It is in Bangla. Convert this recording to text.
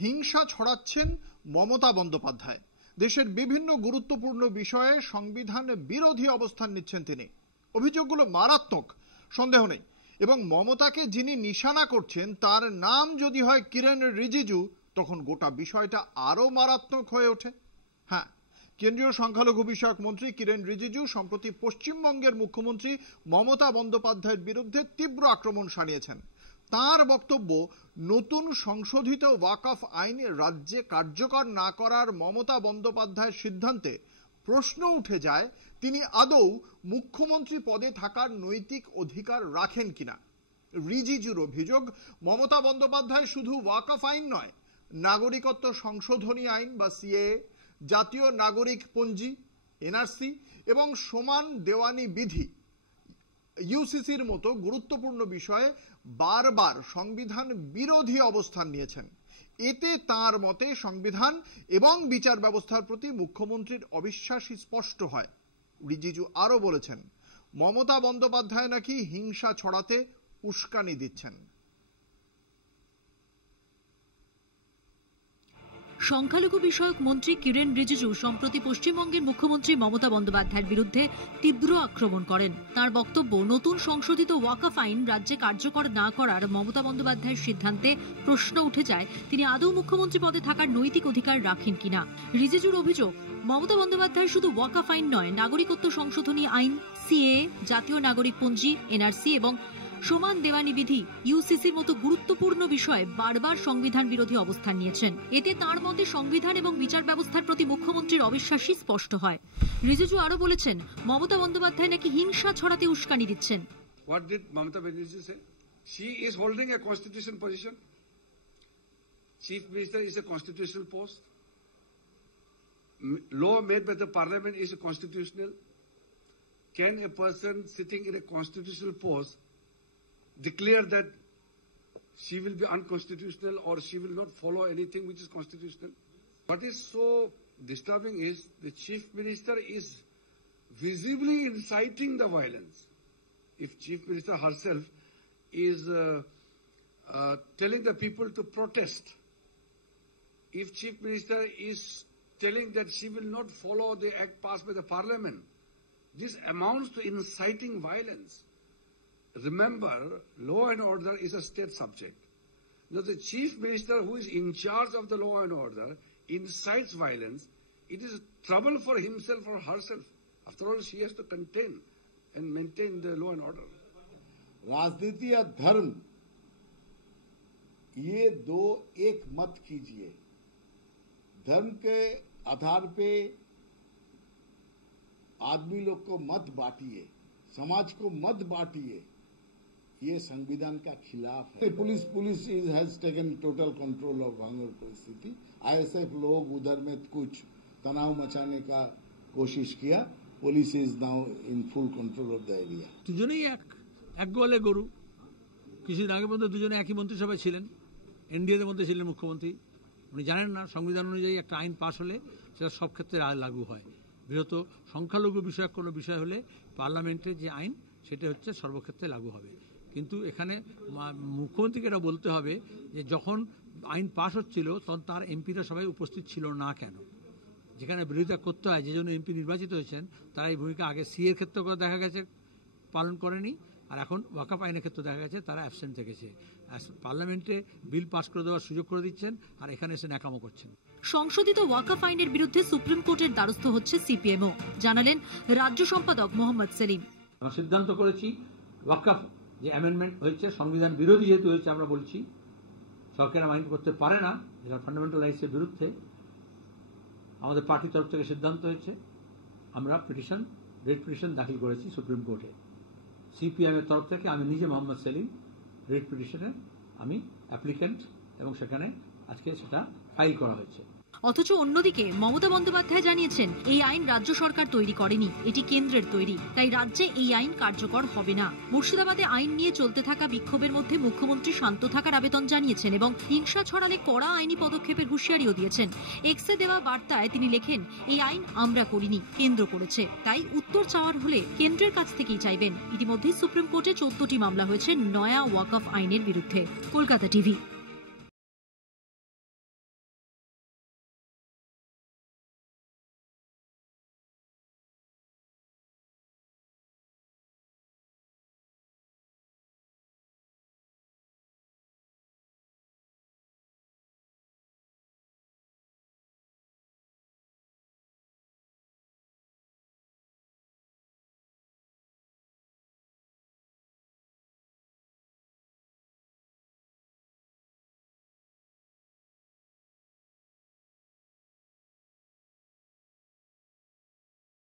হিংসা ছড়াচ্ছেন মমতা বন্দ্যোপাধ্যায়। দেশের বিভিন্ন গুরুত্বপূর্ণ বিষয়ে সংবিধান বিরোধী অবস্থান নিচ্ছেন তিনি। অভিযোগগুলো মারাত্মক, সন্দেহ নেই, এবং মমতাকে যিনি নিশানা করছেন তার নাম যদি হয় কিরেন রিজিজু, তখন গোটা বিষয়টা আরো মারাত্মক হয়ে ওঠে। হ্যাঁ, কেন্দ্রীয় সংখ্যালঘু বিষয়ক মন্ত্রী কিরেন রিজিজু সম্প্রতি পশ্চিমবঙ্গের মুখ্যমন্ত্রী মমতা বন্দ্যোপাধ্যায়ের বিরুদ্ধে তীব্র আক্রমণ শানিয়েছেন। তার বক্তব্য, নতুন সংশোধিত ওয়াকফ আইন রাজ্যে কার্যকর না করার মমতা বন্দ্যোপাধ্যায়ের সিদ্ধান্তে প্রশ্ন উঠে যায় তিনি আদৌ মুখ্যমন্ত্রী পদে থাকার নৈতিক অধিকার রাখেন কিনা। রিজিজুর অভিযোগ, মমতা বন্দ্যোপাধ্যায় শুধু ওয়াকফ আইন নয়, নাগরিকত্ব সংশোধনী আইন বা সিএএ, জাতীয় নাগরিক পঞ্জি এনআরসি এবং সমান দেওয়ানি বিধি ইউসিসির মতো গুরুত্বপূর্ণ বিষয়ে বারবার সংবিধান বিরোধী অবস্থান নিয়েছেন। এতে তার মতে সংবিধান এবং বিচার ব্যবস্থার প্রতি মুখ্যমন্ত্রীর অবিশ্বাসী স্পষ্ট হয়। রিজিজু আরো বলেছেন, মমতা বন্দ্যোপাধ্যায় নাকি হিংসা ছড়াতে উস্কানি দিচ্ছেন। সংখ্যালঘু বিষয়ক মন্ত্রী কিরেন রিজিজু সম্প্রতি পশ্চিমবঙ্গের মুখ্যমন্ত্রী মমতা বন্দ্যোপাধ্যায়ের বিরুদ্ধে তীব্র আক্রমণ করেন। তার বক্তব্য, নতুন সংশোধিত ওয়াকফ আইন রাজ্যে কার্যকর না করার মমতা বন্দ্যোপাধ্যায়ের সিদ্ধান্তে প্রশ্ন উঠে যায় তিনি আদৌ মুখ্যমন্ত্রী পদে থাকার নৈতিক অধিকার রাখেন কিনা। রিজিজুর অভিযোগ, মমতা বন্দ্যোপাধ্যায় শুধু ওয়াকফ আইন নয়, নাগরিকত্ব সংশোধনী আইন সিএএ, জাতীয় নাগরিক পঞ্জি এনআরসি এবং সমান দেওয়ানি বিধি ইউসিসির মতো গুরুত্বপূর্ণ বিষয়ে বারবার সংবিধান বিরোধী অবস্থান নিয়েছেন। এতে তার মতে সংবিধান এবং বিচার ব্যবস্থার প্রতি মুখ্যমন্ত্রীর অবিশ্বাসী স্পষ্ট হয়। রিজিজু আরো বলেছেন, মমতা বন্দ্যোপাধ্যায় নাকি হিংসা ছড়াতে উস্কানি দিচ্ছেন। What did Mamata Banerjee say? She is holding a constitutional position. Chief Minister is a constitutional post. Law made by the parliament is a constitutional. Can a person sitting in a constitutional post declare that she will be unconstitutional or she will not follow anything which is constitutional? What is so disturbing is the Chief Minister is visibly inciting the violence. If Chief Minister herself is telling the people to protest, if Chief Minister is telling that she will not follow the act passed by the Parliament, this amounts to inciting violence. Remember, law and order is a state subject. Now, the Chief Minister who is in charge of the law and order incites violence. It is trouble for himself or herself. After all, she has to contain and maintain the law and order. राजनीति या धर्म, ये दो एक मत कीजिए। धर्म के आधार पे आदमी लोग को मत बांटिए, समाज को मत बांटिए, ये संविधान का खिलाफ है। Police has taken total control of Bhangar परिस्थिति। आईएसएफ लोग उधर में कुछ तनाव मचाने का कोशिश किया। Police is now in full control of the area. দুজনেই এক গোয়ালে গরু। কিছুদিন আগে পর্যন্ত দুজনে একই মন্ত্রিসভায় ছিলেন, এনডিএর মধ্যে ছিলেন মুখ্যমন্ত্রী। উনি জানেন না সংবিধান অনুযায়ী একটা আইন পাশ হলে সেটা সব ক্ষেত্রে লাগু হয়। বৃহৎ সংখ্যালঘু বিষয়ক কোনো বিষয় হলে পার্লামেন্টের যে আইন সেটা হচ্ছে সর্বক্ষেত্রে লাগু হবে। কিন্তু এখানে মুখ্যমন্ত্রীকে এটা বলতে হবে যে যখন আইন পাশ হচ্ছিল তখন তার এমপিরা সবাই উপস্থিত ছিল না কেন। যেখানে বিরোধিতা করতে হয়, যে জন্য এমপি নির্বাচিত হয়েছেন, তারা এই ভূমিকা আগে সিএর ক্ষেত্রে দেখা গেছে পালন করেনি, আর এখন ওয়াকফ আইনের ক্ষেত্রে দেখা গেছে তারা অ্যাবসেন্ট থেকেছে। পার্লামেন্টে বিল পাস করে দেওয়ার সুযোগ করে দিচ্ছেন আর এখানে এসে ন্যাকামো করছেন। সংশোধিত ওয়াকফ আইনের বিরুদ্ধে সুপ্রিম কোর্টের দ্বারস্থ হচ্ছে সিপিএমও, জানালেন রাজ্য সম্পাদক মোহাম্মদ সেলিম। আমরা সিদ্ধান্ত করেছি ওয়াকফ যে অ্যামেন্ডমেন্ট হয়েছে সংবিধান বিরোধী যেহেতু হয়েছে, আমরা বলছি সরকার আইন করতে পারে না, যেটা ফান্ডামেন্টাল রাইটসের বিরুদ্ধে। আমাদের পার্টির তরফ থেকে সিদ্ধান্ত হয়েছে আমরা রিট পিটিশন দাখিল করেছি সুপ্রিম কোর্টে। সিপিএমের তরফ থেকে আমি নিজে মোহাম্মদ সেলিম রিট পিটিশনের আমি অ্যাপ্লিক্যান্ট এবং সেখানে আজকে সেটা ফাইল করা হয়েছে। অথচ অন্যদিকে মমতা বন্দ্যোপাধ্যায় জানিয়েছেন এই আইন রাজ্য সরকার তৈরি করেনি, এটি কেন্দ্রের তৈরি, তাই রাজ্যে এই আইন কার্যকর হবে না। মুর্শিদাবাদে আইন নিয়ে চলতে থাকা বিক্ষোভের মধ্যে মুখ্যমন্ত্রী শান্ত থাকার আবেদন জানিয়েছেন এবং হিংসা ছড়ালে কড়া আইনি পদক্ষেপের হুঁশিয়ারিও দিয়েছেন। এক্সে দেওয়া বার্তায় তিনি লেখেন, এই আইন আমরা করিনি, কেন্দ্র করেছে, তাই উত্তর চাওয়ার হলে কেন্দ্রের কাছ থেকেই চাইবেন। ইতিমধ্যেই সুপ্রিম কোর্টে 14টি মামলা হয়েছে নয়া ওয়াকফ আইনের বিরুদ্ধে। কলকাতা টিভি।